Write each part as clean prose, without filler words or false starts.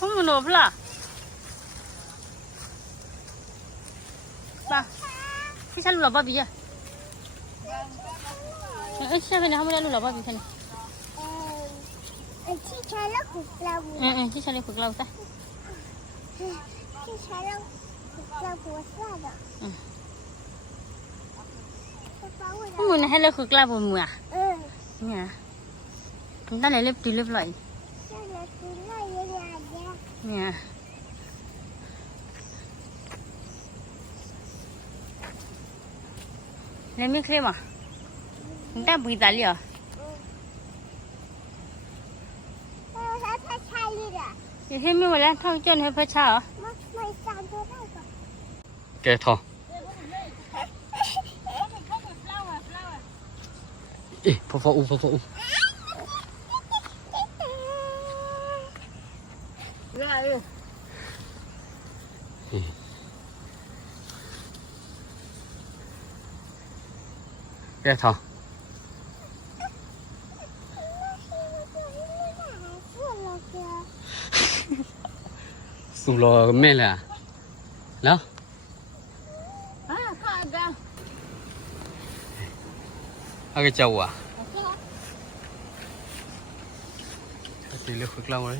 không nộp là ba cái sao lụp bao bì à cái sao bên này không có lụp bao bì thế này chị trai nó cực lâu chị sao lại cực lâu ta chị trai nó cực lâu của sao đó mùi này hay là cực lâu của mùi à nha chúng ta lại lép đi lép lại nha lấy miếng khế mà chúng ta bùi tali à thì thêm miếng mà lên thong chân hay phải chả kệ thò phô u kệ thò sung lo mẹ là đó cái trâu à thì lúc phước lâu đấy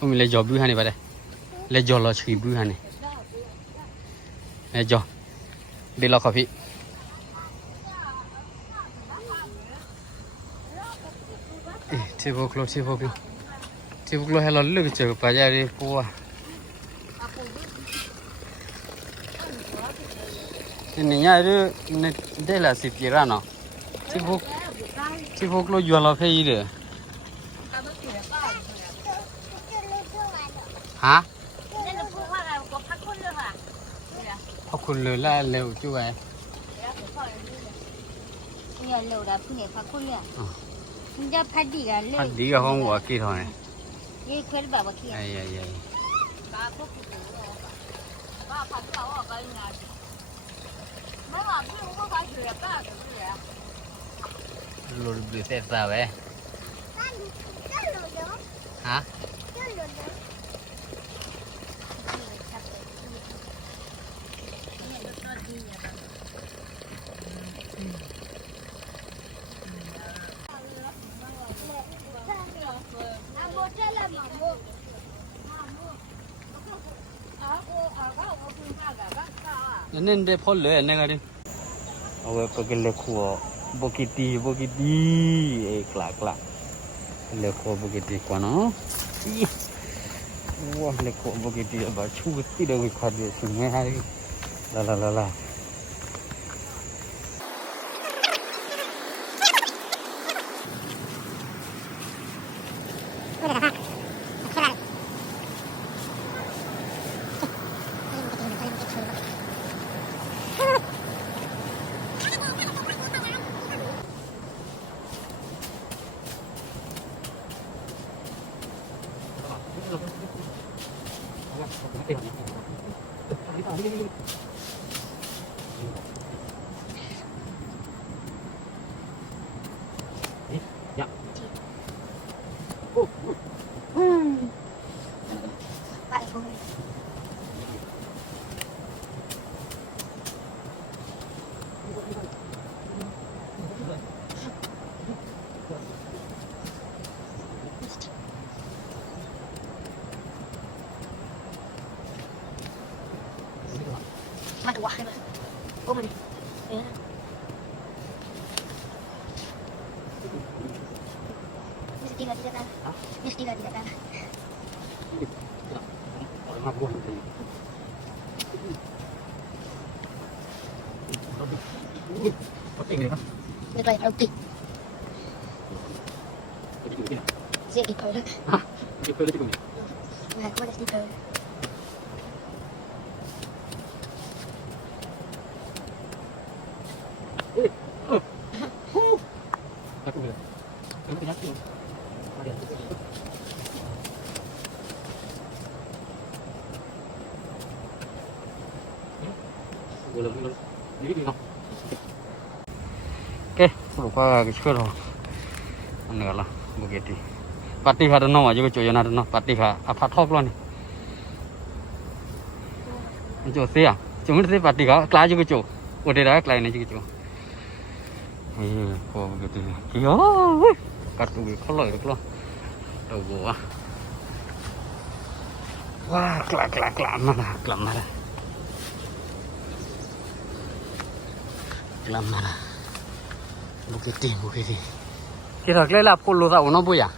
ông mình lấy giò bưu này vào đây lấy giò lo chỉ bưu này lấy giò đi lo cà phê chỉ vô hay là lưỡi chờ phải ra đi quaนี่ยเรื่องนี่ได้ละสิบกี่ร้านเนาะที่พวกเราอยู่เราเพียร์เลยฮะพักคุณเลยละเร็วจุ๊ยเนี่ยเร็วได้พี่เนี่ยพักคุณเนี่ยมันจะพัดดีกันเลยพัดดีกับห้องหัวกี่เท่าไหร่ยี่เคยแบบว่าขี้ไอ้ลุยบุเสร็จแล้วเว้ยฮะนั่นได้พอเลยนั่นก็ดิเอาไว้ไปกินเล็กขัวโบกิตีกล้าเล็กขัวโบกิตีกว่าเนาะว้าเล็กขัวโบกิตีแบบชูตีเด็กขัดเดือดสิ่งง่ายลามาตัวให้มาโอ้มันmesti tidak tahu mesti tidak tahu Được rồi, đầu tiên. Sẽ kịp thời đó. kịp thời đấy chứ Là có kịp thời. Ok, sổ qua cái chuyện rồi. Ăn nữa là một cái gì. ปฏิฆาตน้องอยู่ก็โจยนาน้องปฏิฆาอภัททอกล้อนี่โจเสียโจมันสิปฏิฆากลายอยู่ก็โจโอเดดากลายนี่อยู่ก็โจโอ้ก็ดีกี่โอ้กัดดูเขาเลยก็ล้อตัวบัวว้ากลับมาละกลับมาละบุกตีกี่รักเลยล่ะพูดรู้ซะอุณหภูมิ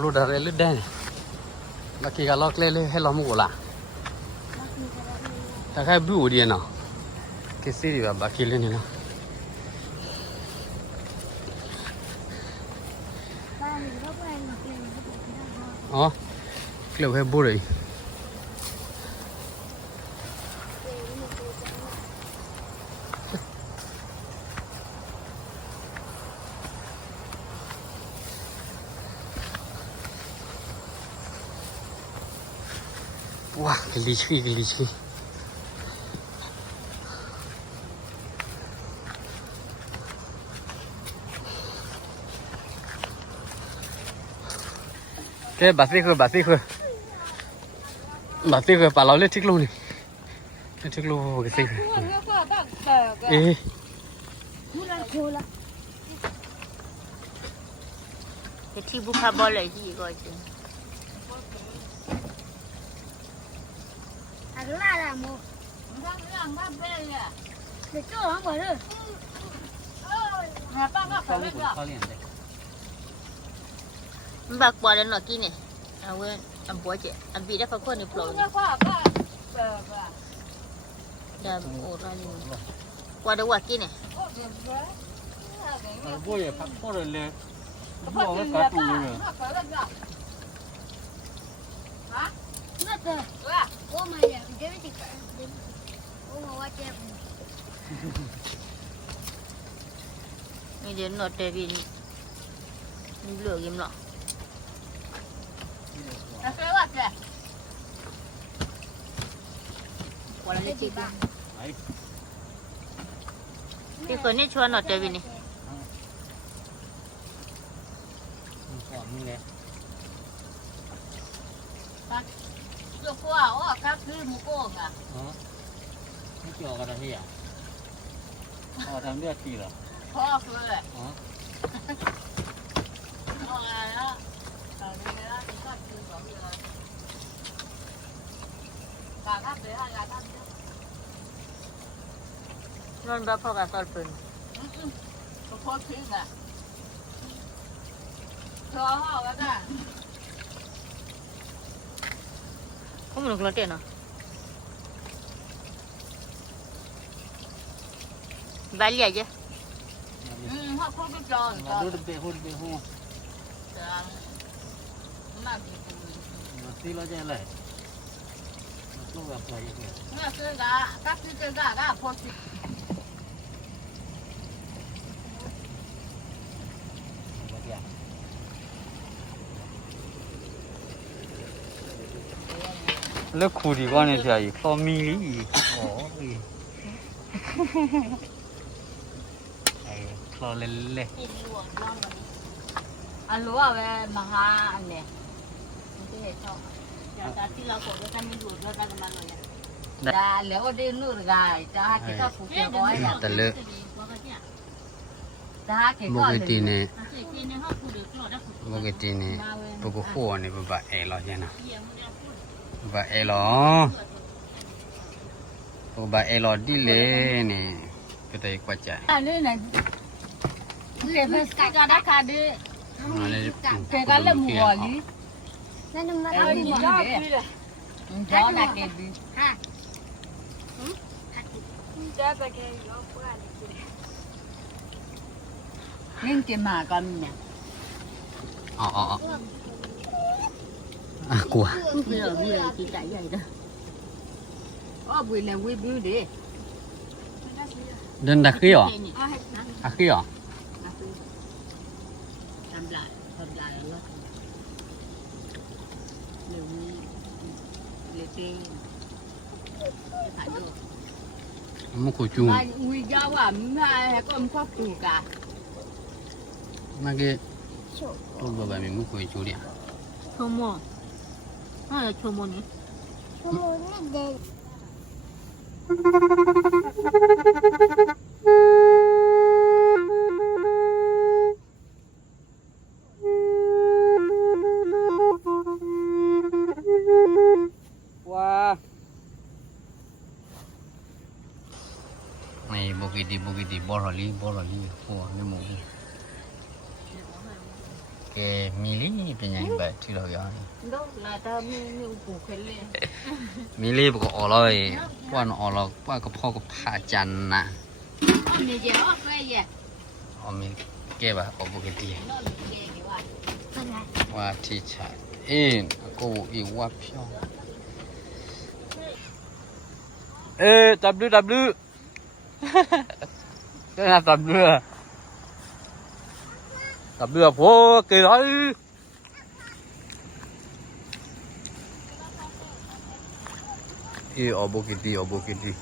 รู้ได้เลยได้แล้วกี่กันล็อกเลยให้เราหมู่ละแต่แค่บิวดีเนาะกี่สิริแบบกี่เลยนี่เนาะอ๋อเกี่ยวกับบุหรี่ว้ากิลิชีแกบาสิคือปลาเราเล็กทิกลูนี่ทิกลูก็สิเอ๊ะที่บุคคลบอลเลยที่ก็จริงอะไรโมเดี๋ยวจ้างก่อนเลยมันบักบอลแล้วหน่อยกี่เนี่ยเอาเว้ยอันบัวเจ๊อันบีได้พักคนในโปรนี่เดี๋ยวโอ้ร้านนี้กว่าเดี๋ยวว่ากี่เนี่ยบัวอย่าพักพ่อเลยบัวก็กัดตูเลย那个，我买的，你这边几个？我这。นี่เดี๋ยวหนวดเตวินนี่เหลือกิมหรอวันนี้จีบที่คนนี้ชวนหนวดเตวินนี่ตัวพ่ออ๋อครับคือหมูโก้งอ่ะไม่เกี่ยวกันที่อ่ะอ๋อทำเลือดตีเหรอพ่อคือเลยอ๋ออะไรนะตอนนี้นะที่ก็คือสองเดือนกาข้ามไปห้างานท่านนอนแบบพ่อกับตอนปืนพ่อทิ้งอ่ะชอบห้าวกันอ่ะเขาเหมือนคนละเตี้ยเนาะบาลีอาจจะพ่อก็จอนมาดูเบหูจังมากที่สุดมาตีเราจะอะไรมาสู้กับใครยังไงเนี่ยคือกะกัดที่เจอกะพอสิแล้วคูดีกว่าเนี่ยใช่พอมีอ๋อคลอเล่เล่อันรู้ว่าเว้มาหาอันเนี่ยมันจะเห็นชอบอย่างที่เราขอด้วยกันไม่ดูด้วยกันมาเลยจ้าเหลือก็ได้นู่นไงจ้าที่เขาผูกเกี่ยวไว้แต่เลิกจ้าเกี่ยว ปกติเนี่ยปกติเนี่ยปกติเนี่ยแบบเอลอยังนะแบบเอลอแบบเอลอดีเลยนี่ก็ได้กว่าใจอันนี้เนี่ยเรียนภาษาการได้ค่ะดิเป็นการเล่นหัวลินั่นมันเอาดีเลยจ้าหนักเกินดิฮะจ้าตะเกียบยกปลาเล่นเกมมากันเนี่ยอ๋อกลัวเบื่อที่ใจใหญ่ด้วยอ๋อบุยเลยบุยดิเดินดักขี้หรอดักขี้หรอทำลายแล้วเดี๋ยวนี้เล็กถ่ายรูปมันขู่จุ่มวิจารณ์ว่าไม่ให้ก็มันครอบครัวกันเมื่อกี้球， 都不外面没回酒店。秋末，那有秋末呢？球那得。哇！哎，不给的，包了哩，哇，你冇。cái mili bên nhà bạn thì đâu vậy? Đâu là ta mi cụ khơi lên. Mili bữa có rồi, quan ở là quan cóพ่อ có phá chăn nè. Mình giờ ở quê vậy. Mình cái bà ở bữa cái gì? Nó là cái gì vậy? Qua thì chạy, in cô yêu quá phiêu. Ê, W. Cái là W. W phố kì đó. Ở bố cái gì?